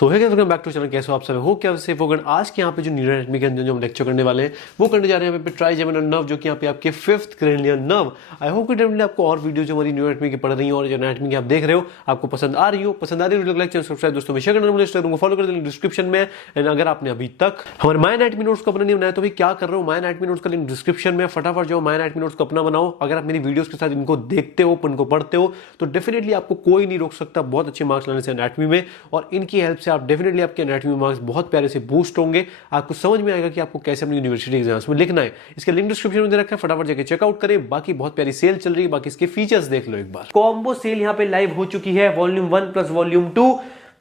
सो है welcome back to channel. कैसे हो आप सब? हो क्या सेफ होगा। आज के यहाँ पे जो न्यूरो एनाटॉमी के अंदर जो हम लेक्चर करने वाले हैं वो करने जा रहे हैं यहाँ पे ट्राइजेमिनल नर्व, जो कि यहाँ पे आपके fifth cranial nerve. I hope कि डेफिनेटली आपको और वीडियो जो हमारी न्यूरो एनाटॉमी की पढ़ रही है और जो एनाटॉमी की आप देख रहे हो आपको पसंद आ रही वीडियो लाइक चैनल सब्सक्राइब दोस्तों में शेयर करना, फॉलो कर देना डिस्क्रिप्शन में। एंड अगर आपने अभी तक हमारे माय एनाटॉमी नोट्स को अपना नहीं बनाया तो भी क्या कर रहे हो, माय एनाटॉमी नोट्स का लिंक डिस्क्रिप्शन में, फटाफट जो माय एनाटॉमी नोट्स को अपना बनाओ। अगर आप मेरी वीडियोस के साथ इनको देखते हो, इनको पढ़ते हो तो डेफिनेटली आपको कोई नहीं रोक सकता बहुत अच्छे मार्क्स लाने से एनाटॉमी में। और इनकी हेल्प से आप डेफिनेटली आपके एनाटॉमी मार्क्स बहुत प्यारे से बूस्ट होंगे। आपको समझ में आएगा कि आपको कैसे अपनी यूनिवर्सिटी एग्जाम्स में लिखना है। इसका लिंक डिस्क्रिप्शन में दे रखा है, फटाफट जाके चेकआउट करें। बाकी बहुत प्यारी सेल चल रही है, बाकी इसके फीचर्स देख लो एक बार। कॉम्बो सेल यहाँ पे लाइव हो चुकी है, वॉल्यूम 1 प्लस वॉल्यूम 2।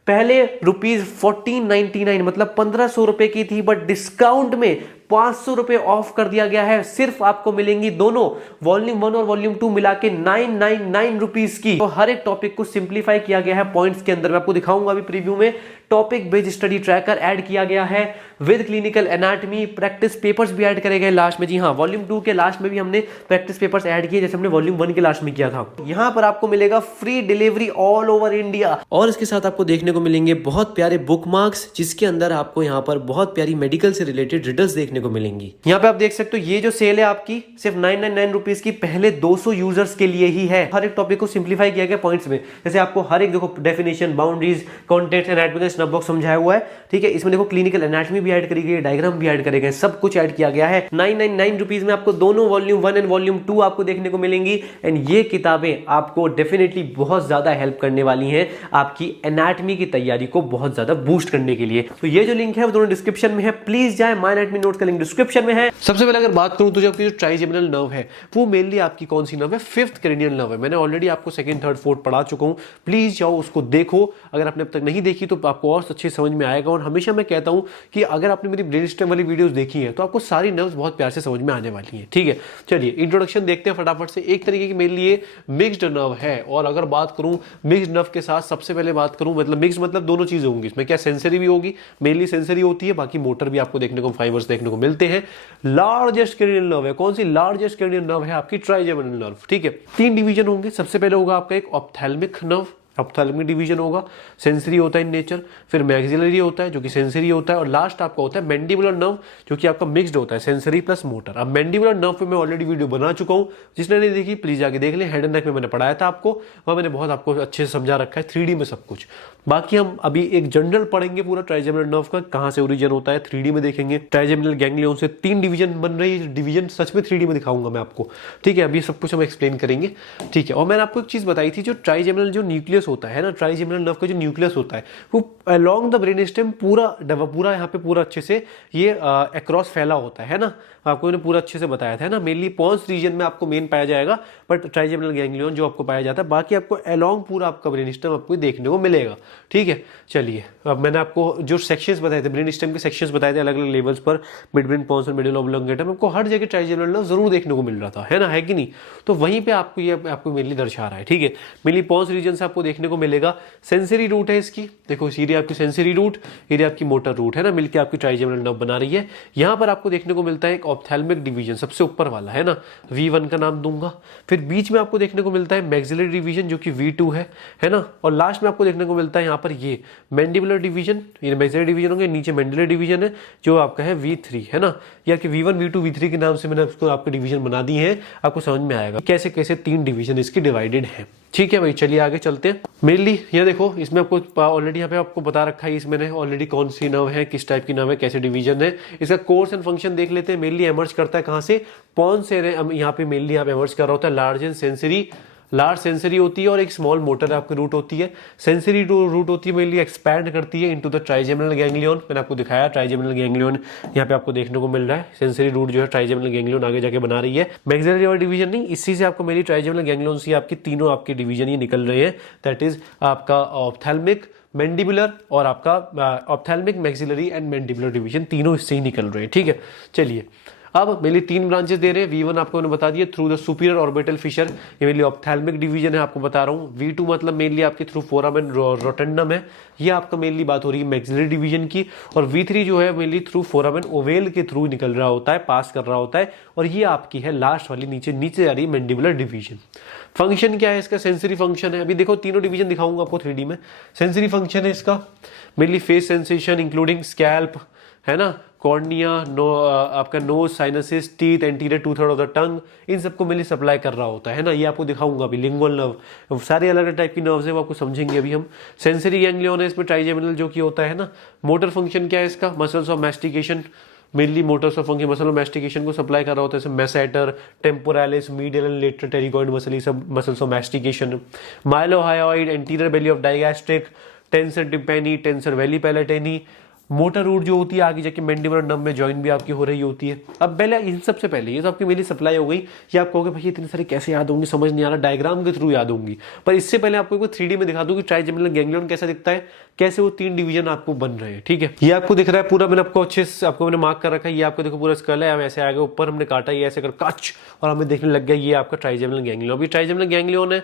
पहले ₹1499 मतलब 1500 रुपए की थी, बट डिस्काउंट में 500 रुपए ऑफ कर दिया गया है। सिर्फ आपको मिलेंगी दोनों वॉल्यूम 1 और वॉल्यूम 2 मिला के 999 रुपीज की। तो हर एक टॉपिक को सिंप्लीफाई किया गया है पॉइंट्स के अंदर। मैं आपको दिखाऊंगा अभी प्रीव्यू में। Topic based study tracker add किया गया है with clinical anatomy. Practice papers भी ऐड करे गए लास्ट में। जी हाँ, वॉल्यूम 2 के लास्ट में भी हमने प्रैक्टिस पेपर्स ऐड किए, जैसे हमने वॉल्यूम 1 के लास्ट में किया था। यहां पर आपको मिलेगा free delivery all over India, और इसके साथ आपको देखने को मिलेंगे बहुत प्यारे बुक मार्क्स, जिसके अंदर आपको यहाँ पर बहुत प्यारी मेडिकल से रिलेटेड रिडल्स देखने को मिलेंगी। यहाँ पे आप देख सकते हो ये जो सेल है आपकी सिर्फ 999 रुपीज की पहले 200 यूजर्स के लिए ही है। हर एक टॉपिक को सिंप्लीफाई किया गया पॉइंट्स में। जैसे आपको हर एक देखो डेफिनेशन, बाउंड्रीज, कॉन्टेक्ट, एनाटॉमी का बॉक्स समझाया हुआ है, ठीक है। इसमें देखो क्लिनिकल एनाटॉमी भी ऐड करी गई है, डायग्राम भी ऐड करे गए, सब कुछ ऐड किया गया है। 999 रुपीज में आपको दोनों वॉल्यूम 1 एंड वॉल्यूम 2 आपको देखने को मिलेंगी। एंड ये किताबें आपको डेफिनेटली बहुत ज्यादा हेल्प करने वाली हैं आपकी एनाटॉमी की तैयारी को बहुत ज्यादा बूस्ट करने के लिए। तो ये जो लिंक है वो दोनों डिस्क्रिप्शन में है, प्लीज जाए। माय एनाटॉमी नोट्स का लिंक डिस्क्रिप्शन में है। सबसे पहले अगर बात करूं तो जो आपकी जो ट्राइजेमिनल नर्व है वो मेनली आपकी कौन सी नर्व है? फिफ्थ क्रेनियल नर्व है। मैंने ऑलरेडी आपको सेकंड, थर्ड, फोर्थ पढ़ा चुका हूं। प्लीज जाओ उसको देखो। अगर आपने अब तक नहीं देखी तो आपको और अच्छे समझ में आएगा। और हमेशा मैं कहता हूं कि अगर आपने मेरी ब्रेन स्टेम वाली वीडियोस देखी है तो आपको सारी नर्व्स बहुत प्यार से समझ में आने वाली है, ठीक है। चलिए इंट्रोडक्शन देखते हैं फटाफट से। एक तरीके की मेरे लिए मिक्स्ड नर्व है। और अगर बात करूं मिक्स्ड नर्व के साथ, सबसे पहले बात करूं मतलब मिक्स मतलब दोनों चीजें होंगी इसमें। क्या सेंसरी भी होगी, मेनली सेंसरी होती है, बाकी मोटर भी आपको देखने को, फाइबर्स देखने को मिलते हैं। लार्जेस्ट क्रेनियल नर्व है, कौन सी? लार्जेस्ट क्रेनियल नर्व है आपकी ट्राइजेमिनल नर्व, ठीक है। 3 डिवीजन होंगे। सबसे पहले होगा आपका एक ऑप्थेल्मिक नर्व, ऑप्थेल्मिक डिवीजन होगा, सेंसरी होता है इन नेचर। फिर मैक्सिलरी होता है जो कि सेंसरी होता है, और लास्ट आपका होता है मैंडिबुलर नर्व जो कि आपका मिक्स्ड होता है, सेंसरी प्लस मोटर। अब मैंडिबुलर नर्व पे मैं ऑलरेडी वीडियो बना चुका हूं, जिसने नहीं देखी प्लीज जाके देख लें। हेड एंड नेक में मैंने पढ़ाया था आपको, वह मैंने बहुत आपको अच्छे से समझा रखा है 3D में सब कुछ। बाकी हम अभी एक जनरल पढ़ेंगे पूरा ट्राइजेमिनल नर्व का, कहां से ओरिजिन होता है, 3D में देखेंगे। ट्राइजेमिनल गैंग्लियन से 3 डिवीजन बन रही है, डिवीजन सच में 3D में दिखाऊंगा मैं आपको, ठीक है। अभी सब कुछ हम एक्सप्लेन करेंगे, ठीक है। और मैंने आपको एक चीज बताई थी, जो ट्राइजेमिनल जो न्यूक्लियस होता है ना, ट्राइजेमिनल नर्व का जो न्यूक्लियस होता है वो अलोंग द ब्रेन स्टेम पूरा यहाँ पे पूरा अच्छे से ये अक्रॉस फैला होता है ना। आपको मैंने पूरा अच्छे से बताया था ना। मेनली पॉन्स रीजन में आपको मेन पाया जाएगा, बट ट्राइजेमिनल गैंग्लियन जो आपको पाया जाता है, बाकी आपको अलोंग पूरा आपका ब्रेन स्टेम आपको देखने को मिलेगा, ठीक है। चलिए अब मैंने आपको जो सेक्शंस बताए थे, ब्रेन स्टेम के सेक्शंस बताए थे अलग अलग लेवल्स पर, मिड ब्रेन, पॉन्स और मिडिल ऑब्लोंगेटम, आपको हर जगह ट्राइजेमिनल नर्व जरूर देखने को मिल रहा था, है ना, है कि नहीं? तो वहीं पे आपको ये आपको मेनली दर्शा रहा है, ठीक है। मेनली पॉन्स रीजन से आपको देखने को मिलेगा। सेंसरी रूट है इसकी, देखो ये आपकी सेंसरी रूट, ये आपकी मोटर रूट है ना, मिलकर आपकी ट्राइजेमिनल नर्व बना रही है। यहां पर आपको देखने को मिलता है एक ऑप्थेल्मिक डिवीजन, सबसे ऊपर वाला है ना, V1 का नाम दूंगा। फिर बीच में आपको देखने को मिलता है मैक्सिलरी डिवीजन जो कि V2 है ना। और लास्ट में आपको देखने को मिलता है यहाँ पर ये मैंडिबुलर डिवीजन, ये मैक्सिलरी डिवीजन होंगे, नीचे मैंडिबुलर डिवीजन है जो आपका है V3, है ना। या कि V1, V2, V3 के नाम से मैंने उसको आपको डिवीजन बना दी है। आपको समझ में आएगा कैसे कैसे 3 डिवीजन इसकी डिवाइडेड है, ठीक है भाई। चलिए आगे चलते हैं। मेनली ये देखो इसमें आपको ऑलरेडी यहाँ पे आपको बता रखा है, इसमें ऑलरेडी कौन सी नर्व है, किस टाइप की नर्व है, कैसे डिवीजन है। इसका कोर्स एंड फंक्शन देख लेते हैं। मेनली एमर्ज करता है कहाँ से? पॉन्स से। यहाँ पे मेनली यहाँ पे एमर्ज कर रहा होता है large and sensory. Large sensory होती है और एक स्मॉल मोटर आपकी रूट होती है। सेंसरी रूट होती है मेनली एक्सपैंड करती है इनटू द ट्राइजेमिनल गैंग्लियन। मैंने आपको दिखाया ट्राइजेमिनल गैंग्लियन यहाँ पे आपको देखने को मिल रहा है। सेंसरी रूट जो है ट्राइजेमिनल गैंग्लियन आगे जाके बना रही है। मैक्सिलरी और डिवीजन नहीं, इसी से आपको मेरी ट्राइजेमिनल गैंग्लियन से आपकी तीनों आपकी डिवीजन ये निकल रहे हैं। दैट इज आपका ऑप्थेल्मिक, मैंडिबुलर और आपका ophthalmic, maxillary and mandibular division, तीनों इससे ही निकल रहे हैं, ठीक है। चलिए अब मेनली 3 ब्रांचेस दे रहे हैं। V1 आपको मैंने बता दिया through the superior orbital Fisher, ये मेनली ऑप्थेल्मिक डिवीजन है, आपको बता रहा हूँ। V2 मतलब मेनली आपके थ्रू फोरामेन रोटेंडम है, ये आपका मेनली बात हो रही है मैक्सिलरी डिवीजन की। और V3 जो है मेनली थ्रू फोरामेन ओवेल के थ्रू निकल रहा होता है, पास कर रहा होता है, और ये आपकी है लास्ट वाली नीचे नीचे जा रही है मैंडिबुलर डिवीजन। फंक्शन क्या है इसका? सेंसरी फंक्शन है। अभी देखो तीनों डिवीजन दिखाऊंगा आपको 3D में। सेंसरी फंक्शन है इसका mainly face sensation including scalp, है ना, कॉर्निया, आपका nose, sinuses, teeth, anterior 2/3 of the tongue, इन सबको मेनली सप्लाई कर रहा होता है ना। ये आपको दिखाऊंगा अभी। लिंगुअल नर्व, सारे अलग अलग टाइप की नर्व्स है, वो आपको समझेंगे अभी हम। सेंसरी गैंग्लियन है इसमें, ट्राइजेमिनल जो कि होता है ना। मोटर फंक्शन क्या है इसका? Muscles of mastication, mainly motors of function muscle of mastication को सप्लाई कर रहा होता है, जैसे masseter, temporalis, medial and lateral pterygoid muscle, ये सब muscles of mastication. Mylohyoid, anterior belly of digastric, tensor tympani, tensor veli palatini. Motor root जो होती है आगे जाके मैंडिबुलर नर्व में ज्वाइन भी आपकी हो रही होती है। अब पहले इन सबसे पहले ये तो आपकी मेरी सप्लाई हो गई। ये आप कहोगे भाई इतनी सारी कैसे याद होंगी, समझ नहीं आ रहा, डायग्राम के थ्रू याद होंगी। पर इससे पहले आपको एक 3D में दिखा दूं कि ट्राइजेमिनल गैंग्लियन कैसा दिखता है, कैसे वो 3 डिवीजन आपको बन रहे हैं। ठीक है, ये आपको दिख रहा है पूरा, मैंने आपको अच्छे से आपको मैंने मार्क कर रखा है। ये आपको देखो पूरा स्कल है, ऐसे आगे ऊपर हमने काटा, ये ऐसे कर कच, और हमें देखने लग गया ये आपका ट्राइजेमिनल गैंग्लियन। अभी ट्राइजेमिनल गैंग्लियन है,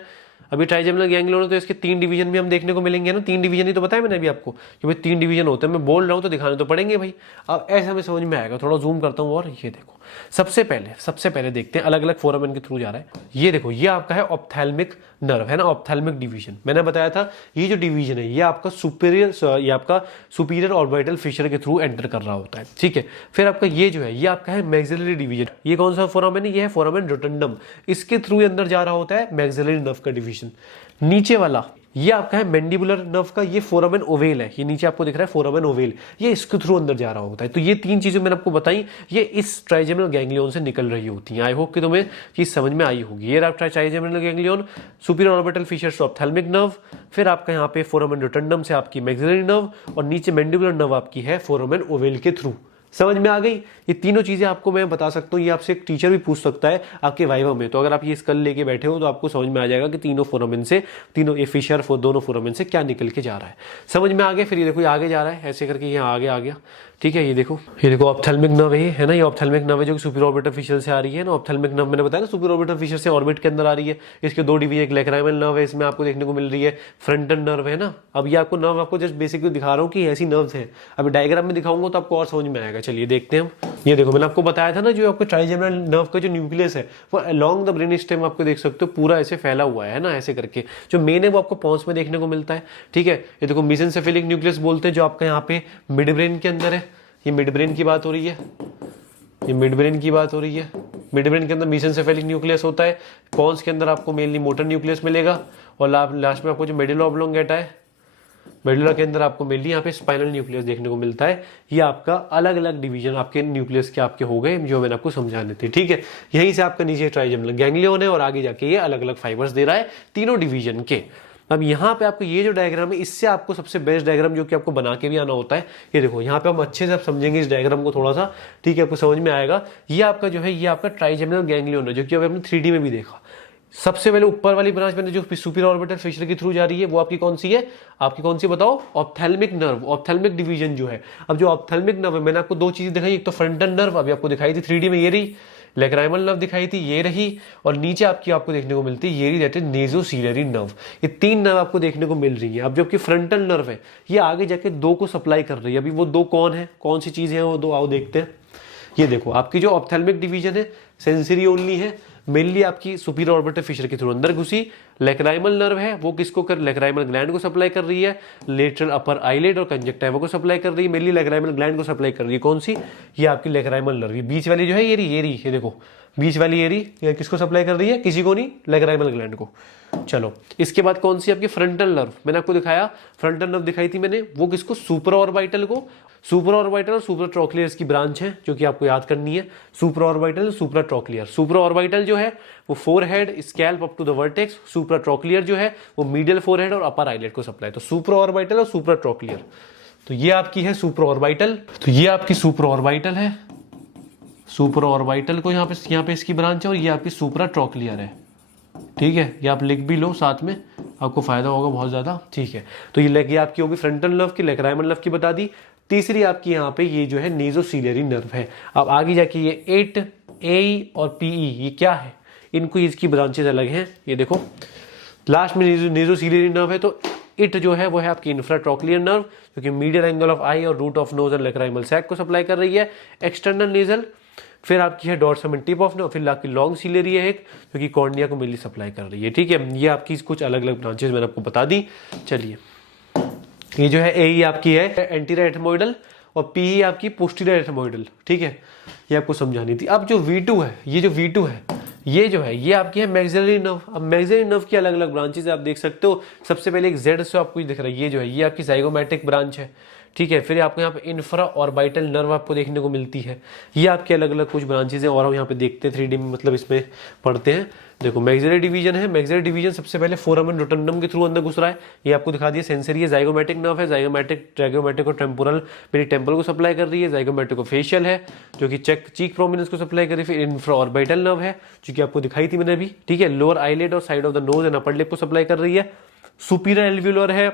अभी ट्राइजेमिनल गैंग्लियन है, तो इसके 3 डिवीजन भी हम देखने को मिलेंगे ना। 3 डिवीजन ही तो बताया मैंने अभी आपको कि भाई 3 डिवीजन होते हैं। मैं बोल रहा हूँ तो दिखाने तो पड़ेंगे भाई। अब ऐसा हमें समझ में आएगा। थोड़ा जूम करता हूँ और ये देखो, सबसे पहले देखते हैं अलग अलग फोरामेन के थ्रू जा रहा है। ये देखो, ये आपका है ऑप्थेल्मिक नर्व, है ना, ऑप्थेल्मिक डिवीजन। मैंने बताया था ये जो डिवीजन है ये आपका ये आपका सुपीरियर ऑर्बिटल फिशर के थ्रू एंटर कर रहा होता है। ठीक है, फिर आपका ये जो है ये आपका है मैक्सिलरी डिवीजन। ये कौन सा फोरामेन है? ये है फोरामेन रोटेंडम, इसके थ्रू अंदर जा रहा होता है मैक्सिलरी नर्व का डिवीजन। नीचे वाला ये आपका है मैंडिबुलर नर्व का, ये फोरामेन ओवेल है, ये नीचे आपको दिख रहा है फोरामेन ओवेल, ये इसके थ्रू अंदर जा रहा होता है। तो ये 3 चीजें मैंने आपको बताई, ये इस ट्राइजेमिनल गैंग्लियन से निकल रही होती हैं। आई होप कि तुम्हें चीज समझ में आई होगी। ये आपका trigeminal ganglion, superior orbital Fisher से ऑप्थेल्मिक नर्व, फिर आपका यहाँ पे फोरामेन रोटेंडम से आपकी मैक्सिलरी नर्व, और नीचे मैंडिबुलर नर्व आपकी है फोरामेन ओवेल के थ्रू। समझ में आ गई? ये तीनों चीजें आपको मैं बता सकता हूँ, ये आपसे एक टीचर भी पूछ सकता है आपके वाइवा में। तो अगर आप ये स्कल लेके बैठे हो तो आपको समझ में आ जाएगा कि तीनों फोरामेन से, तीनों ये फिशर दोनों फोरामेन से क्या निकल के जा रहा है। समझ में आ गया? फिर ये देखो ये आगे जा रहा है, ऐसे करके यहाँ आगे आ गया। ठीक है, ये देखो ऑप्थेल्मिक नर्व है ना, ये ऑप्थेल्मिक नर्व है जो कि सुपीरियर ऑर्बिटल फिशर से आ रही है ना। ऑप्थेल्मिक नर्व मैंने बताया ना सुपीरियर ऑर्बिटल फिशर से ऑर्बिट के अंदर आ रही है। इसके 2 डिवीजन, एक लैक्राइमल नर्व है, इसमें आपको देखने को मिल रही है फ्रंटल नर्व, है ना। अब ये आपको नर्व आपको जस्ट बेसिकली दिखा रहा हूँ कि ऐसी नर्व्स हैं। अभी डायग्राम में दिखाऊंगा तो आपको और समझ में आएगा। चलिए देखते हैं हम। ये देखो, मैंने आपको बताया था ना जो आपको ट्राइजेमिनल नर्व का जो न्यूक्लियस है वो अलोंग द ब्रेन स्टेम आपको देख सकते हो पूरा ऐसे फैला हुआ है ना, ऐसे करके। जो मेन है वो आपको पॉन्स में देखने को मिलता है। ठीक है, ये देखो मेसेंसेफेलिक न्यूक्लियस बोलते हैं, जो आपका यहाँ पे मिड ब्रेन के अंदर है। ये मिड ब्रेन की बात हो रही है, ये मिड ब्रेन की बात हो रही है। मिड ब्रेन के अंदर मेसेंसेफेलिक न्यूक्लियस होता है। पॉन्स के अंदर आपको मेनली मोटर न्यूक्लियस मिलेगा, और लास्ट में आपको जो मेडुला ऑब्लोंगेटा है, मेडुला के अंदर आपको मेनली यहाँ पे स्पाइनल न्यूक्लियस देखने को मिलता है। ये आपका अलग अलग डिवीजन आपके न्यूक्लियस के आपके हो गए, जो मैंने आपको समझाने थे। ठीक है, यहीं से आपका नीचे ट्राइजेमिनल गैंग्लियन है, और आगे जाके ये अलग अलग फाइबर्स दे रहा है तीनों डिवीजन के। अब यहाँ पे आपको ये जो डायग्राम है, इससे आपको सबसे बेस्ट डायग्राम जो कि आपको बना के भी आना होता है, ये देखो यहाँ पे हम अच्छे से आप समझेंगे इस डायग्राम को थोड़ा सा। ठीक है, आपको समझ में आएगा। ये आपका जो है ये आपका ट्राइजेमिनल गैंग्लियन है, जो कि अभी हमने 3D में भी देखा। सबसे पहले ऊपर वाली ब्रांच में जो सुपीरियर ऑर्बिटल फिशर के थ्रू जा रही है वो आपकी कौन सी है? आपकी कौन सी बताओ? ऑप्थेल्मिक नर्व, ऑप्थेल्मिक डिवीजन जो है। अब जो ऑप्थेल्मिक नर्व है, मैंने आपको 2 चीजें दिखाई, एक तो फ्रंटल नर्व अभी आपको दिखाई थी 3D में, ये रही। लैक्राइमल नर्व दिखाई थी, ये रही। और नीचे आपको देखने को मिलती है ये रही, दैट इज नेजोसीलरी नर्व। ये 3 नर्व आपको देखने को मिल रही है। अब जो आपकी फ्रंटल नर्व है ये आगे जाके 2 को सप्लाई कर रही है। अभी वो 2 कौन है, कौन सी चीज है वो 2, आओ देखते हैं। ये देखो आपकी जो ऑप्थेल्मिक डिवीजन है सेंसरी ओनली है, मेनली आपकी सुपीरियर ऑर्बिटल फिशर के थ्रू अंदर घुसी। लैक्राइमल नर्व है वो किसको कर, लैक्राइमल ग्लैंड को सप्लाई कर रही है। लेटरल अपर आईलिड और कंजक्टिवा को सप्लाई कर रही है, मेनली लैक्राइमल ग्लैंड को सप्लाई कर रही है। कौन सी? ये आपकी लैक्राइमल नर्व। बीच वाली जो है ये रही, ये देखो बीच वाली ये रही, किसको सप्लाई कर रही है? किसी को नहीं, लैक्राइमल ग्लैंड को। चलो इसके बाद कौन सी आपकी फ्रंटल नर्व, मैंने आपको दिखाया फ्रंटल नर्व दिखाई थी मैंने, वो किसको? सुपरा ऑर्बिटल को। सुपरा ऑर्बिटल और सुपरा ट्रोक्लियर की ब्रांच है जो कि आपको याद करनी है। Supraorbital, supratrochlear. Supraorbital जो है वो forehead scalp up to the vertex, supratrochlear जो है वो मीडियल फोरहेड और अपर आईलेट को सप्लाई। तो सुपरा ऑर्बिटल और सुपरा ट्रोक्लियर, तो ये आपकी है सुपरा ऑर्बिटल। तो ये आपकी सुपरा ऑर्बिटल है, सुपरा ऑर्बिटल को यहाँ पे इसकी ब्रांच है, और ये आपकी सुपरा ट्रोक्लियर है। ठीक है, ये आप लिख भी लो साथ में, आपको फायदा होगा बहुत ज्यादा। ठीक है, तो ये आपकी होगी फ्रंटल नर्व की, लैक्राइमल नर्व की बता दी। तीसरी आपकी यहाँ पे ये जो है नेजोसीलियरी नर्व है। अब आगे जाके ये 8 ए और पीई ये क्या है, इनको इसकी ब्रांचेज अलग हैं। ये देखो लास्ट में नेजोसीलियरी नर्व है, तो इट जो है वो है आपकी इंफ्राट्रॉक्लियर नर्व, क्योंकि मीडियल एंगल ऑफ आई और root of nose and lacrimal sac को सप्लाई कर रही है। एक्सटर्नल नेजल, फिर आपकी है dorsum and tip of nerve, फिर आपकी लॉन्ग सीलियरी है एक, जो कि कॉर्निया को मेनली सप्लाई कर रही है। ठीक है, ये आपकी कुछ अलग अलग ब्रांचेस मैंने आपको बता दी। चलिए, ये जो है ए आपकी है एंटीरियर एथमोइडल और पी आपकी पोस्टीरियर एथमोइडल। ठीक है, ये आपको समझानी थी। अब जो V2 है, ये जो V2 है ये जो है ये आपकी है मैक्सिलरी नर्व। अब मैक्सिलरी नर्व की अलग अलग ब्रांचेस आप देख सकते हो। सबसे पहले एक जेड से आपको दिख रहा है, ये जो है ये आपकी जाइगोमैटिक ब्रांच है। ठीक है, फिर आपको यहाँ पे इंफ्रा ऑर्बिटल नर्व आपको देखने को मिलती है। ये आपके अलग अलग कुछ ब्रांचेज हैं और हम यहाँ पे देखते हैं 3D में, मतलब इसमें पढ़ते हैं। देखो मैक्सिलरी डिवीजन है, मैक्सिलरी डिवीजन सबसे पहले फोरामेन रोटंडम के थ्रू अंदर घुस रहा है, ये आपको दिखा दिया। सेंसरी है, जाइगोमैटिक नर्व है, जाइगोमैटिक ट्रैगोमैटिक और टेम्पोरल मेरी टेम्पल को सप्लाई कर रही है। जाइगोमैटिक फेशियल है जो कि चीक प्रोमिनेंस को सप्लाई कर रही है। फिर इंफ्रा ऑर्बिटल नर्व है जो कि आपको दिखाई थी मैंने अभी। ठीक है, लोअर आईलिड और side of the nose and upper lip को सप्लाई कर रही है। सुपीरियर एल्वियोलर है,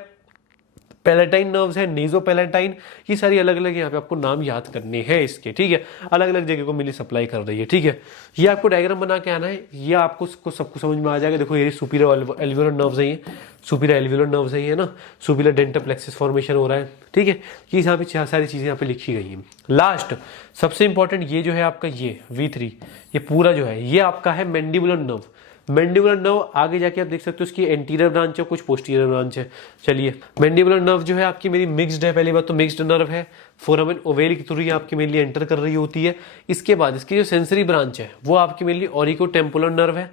पैलेटाइन नर्व्स है, नेजो पैलेटाइन, ये सारी अलग अलग यहाँ पे आपको नाम याद करने हैं इसके। ठीक है, अलग अलग जगह को मिली सप्लाई कर रही है। ठीक है, ये आपको डायग्राम बना के आना है, ये आपको सबको समझ में आ जाएगा। देखो ये सुपीरियर एल्वियोलर नर्व्स है, ये सुपीरियर एल्वियोलर नर्व्स है, ये ना सुपीरियर डेंटल प्लेक्सिस फॉर्मेशन हो रहा है। ठीक है, ये यहाँ पे सारी चीजें यहाँ पे लिखी गई हैं। लास्ट सबसे इंपॉर्टेंट ये जो है आपका ये V3, ये पूरा जो है ये आपका है मैंडिबुलर नर्व। मैंडिबुलर नर्व आगे जाके आप देख सकते हो इसकी एंटीरियर ब्रांच है, कुछ पोस्टीरियर ब्रांच है। चलिए, मैंडिबुलर नर्व जो है आपकी मेरी मिक्स्ड है। पहली बात तो मिक्स्ड नर्व है, फोरामेन ओवेल के थ्रू आपकी मेनली एंटर कर रही होती है। इसके बाद इसकी जो सेंसरी ब्रांच है वो आपकी मेनली ऑरिको टेम्पोलर नर्व है,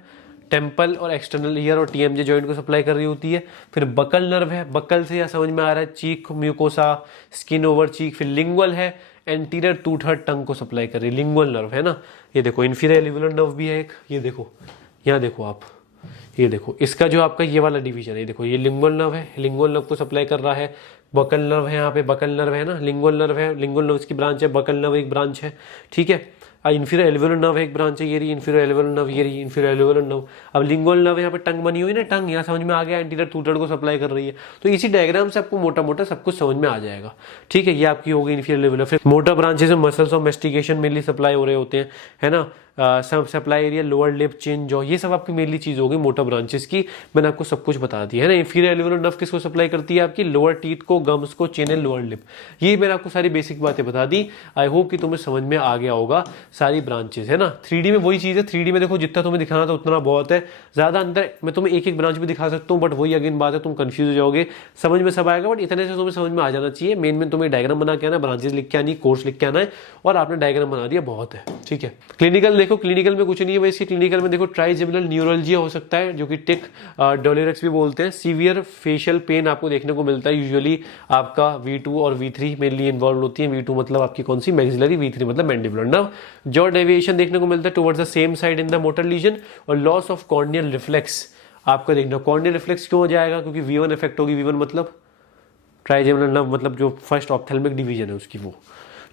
टेम्पल और एक्सटर्नल ईयर और TMJ जॉइंट को सप्लाई कर रही होती है। फिर बकल नर्व है, बकल से यह समझ में आ रहा है चीक म्यूकोसा, स्किन ओवर चीक। फिर लिंगुअल है, एंटीरियर टू थर्ड टंग को सप्लाई कर रही है, लिंगुअल नर्व है ना। ये देखो इंफीरियर एल्वियोलर नर्व भी है एक, ये देखो यहाँ देखो आप, ये देखो इसका जो आपका ये वाला डिवीजन है, देखो ये लिंगुअल नर्व है, लिंगुअल नर्व को सप्लाई कर रहा है। बकल नर्व है, यहाँ पे बकल नर्व है ना, लिंगुअल नर्व है, लिंगुअल नर्व की ब्रांच है, बकल नर्व एक ब्रांच है। ठीक है, इंफीरियर एल्वियोलर नर्व एक ब्रांच है, ये रही इंफीरियर एल्वियोलर नर्व, ये रही इंफीरियर एल्वियोलर नर्व। अब लिंगुअल नर्व यहाँ पे टंग बनी हुई ना, टंग यहाँ समझ में आ गया, एंटीरियर टू थर्ड को सप्लाई कर रही है। तो इसी डायग्राम से आपको मोटा मोटा सब कुछ समझ में आ जाएगा। ठीक है, ये आपकी होगी इंफीरियर एल्वियोलर। फिर मोटा ब्रांचेस में मसल्स और मेस्टिकेशन मेनली सप्लाई हो रहे होते हैं, है ना। सब सप्लाई एरिया, लोअर लिप, चिन, जॉ, ये सब आपकी मेनली चीज होगी मोटा ब्रांचेस की। मैंने आपको सब कुछ बता दिया है ना। इंफीरियर एल्वियोलर नर्व किसको सप्लाई करती है, आपकी लोअर टीथ को, गम्स को, चिन एंड लोअर लिप। ये मैंने आपको सारी बेसिक बातें बता दी। आई होप कि तुम्हें समझ में आ गया होगा सारी ब्रांचेस, है ना। 3D में वही चीज है, 3D में देखो जितना तुम्हें दिखाना था उतना बहुत है, ज्यादा अंदर मैं तुम्हें एक एक ब्रांच भी दिखा सकता हूँ, बट वही अगेन बात है, तुम कंफ्यूज हो जाओगे, समझ में सब आएगा, बट इतने से तुम्हें समझ में आ जाना चाहिए। मेन तुम्हें डायग्राम बना के आना, ब्रांचेस लिख के आनी, कोर्स लिख के आना है, और आपने डायग्राम बना दिया, बहुत है। ठीक है, क्लिनिकल देखो, क्लिनिकल में कुछ नहीं है भाई। इसकी क्लिनिकल में देखो ट्राइजेमिनल न्यूरोलजिया हो सकता है, जो कि टिक डोलेरेक्स भी बोलते हैं। सीवियर फेशियल पेन आपको देखने को मिलता है। यूजुअली आपका V2 और V3 मेनली इन्वॉल्व होती है। V2 मतलब आपकी कौन सी, मैक्सिलरी, V3 मतलब मैंडिबुलर नर्व। जॉ डेविएशन देखने को मिलता है towards the same side in the motor lesion. और लॉस ऑफ कॉर्नियल रिफ्लेक्स आपका देखना। कॉर्नियल रिफ्लेक्स क्यों हो जाएगा, क्योंकि V1 इफेक्ट होगी। V1 मतलब ट्राइजेमिनल नर्व, मतलब जो फर्स्ट ऑप्थेल्मिक डिवीजन है उसकी वो।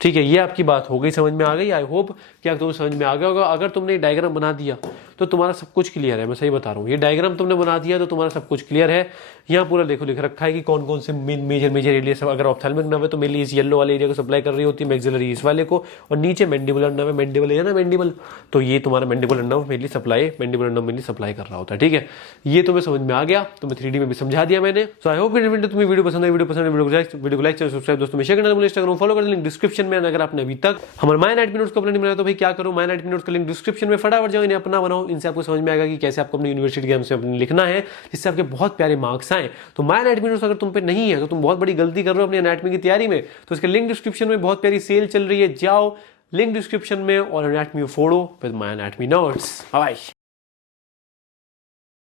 ठीक है, ये आपकी बात हो गई, समझ में आ गई। आई होप कि तुम्हें समझ में आ गया होगा। अगर तुमने डायग्राम बना दिया तो तुम्हारा सब कुछ क्लियर है, मैं सही बता रहा हूँ। ये डायग्राम तुमने बना दिया तो तुम्हारा सब कुछ क्लियर है। यहाँ पूरा देखो लिख रखा है कि कौन कौन से मेजर एरिया सब। अगर ऑप्थेल्मिक नर्व है तो मेनली इस येलो वाले एरिया को सप्लाई कर रही होती है, मैक्सिलरी इस वाले को, और नीचे मैंडिबुलर नर्व है, मैंडिबल है ना, मैंडिबल, तो ये तुम्हारा mandibular nerve mainly supply, mandibular nerve mainly supply कर रहा होता है। ठीक है, ये तुम्हें समझ में आ गया, तुम्हें 3D में भी समझा दिया मैंने। सो आई होप तुम्हें वीडियो पसंद है, वीडियो को लाइक सब्सक्राइब दोस्तों में शेयर करना, इंस्टाग्राम फॉलो कर, लिंक डिस्क्रिप्शन में। अगर आपने अभी तक हमारे माय एनाटॉमी नोट्स को अपना नहीं बनाया तो भाई क्या करो, माय एनाटॉमी नोट्स का लिंक डिस्क्रिप्शन में, फटाफट जाओ, इन्हें अपना बनाओ। इनसे आपको समझ में आएगा कि कैसे आपको अपनी यूनिवर्सिटी एग्जाम से अपने लिखना है जिससे आपके बहुत प्यारे मार्क्स आए। तो माय एनाटॉमी नोट्स अगर तुम पे नहीं है तो तुम बहुत बड़ी गलती कर रहे हो अपनी एनाटॉमी की तैयारी में। तो इसके लिंक डिस्क्रिप्शन में बहुत प्यारी सेल चल रही है, जाओ लिंक डिस्क्रिप्शन में और एनाटॉमी फोड़ो with my anatomy notes. Bye.